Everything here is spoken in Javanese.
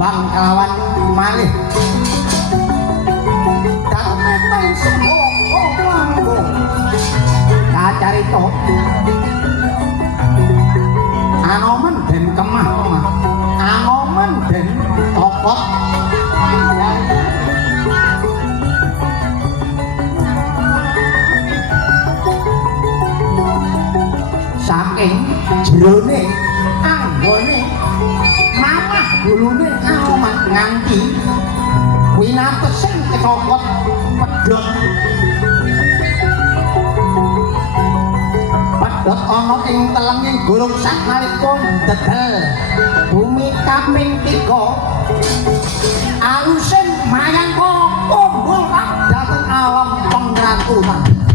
kembang kelawan malih datang semua lampu kacarito anomen den kemah anomen den tokot saking jerone anggone mamah gulune amat nganti winatesing kecokot pedhot pedhot ana ing telenging gurung saknalika dedel bumi kaping 3 alusin mayang kok kumpul dhateng alam pengrantunan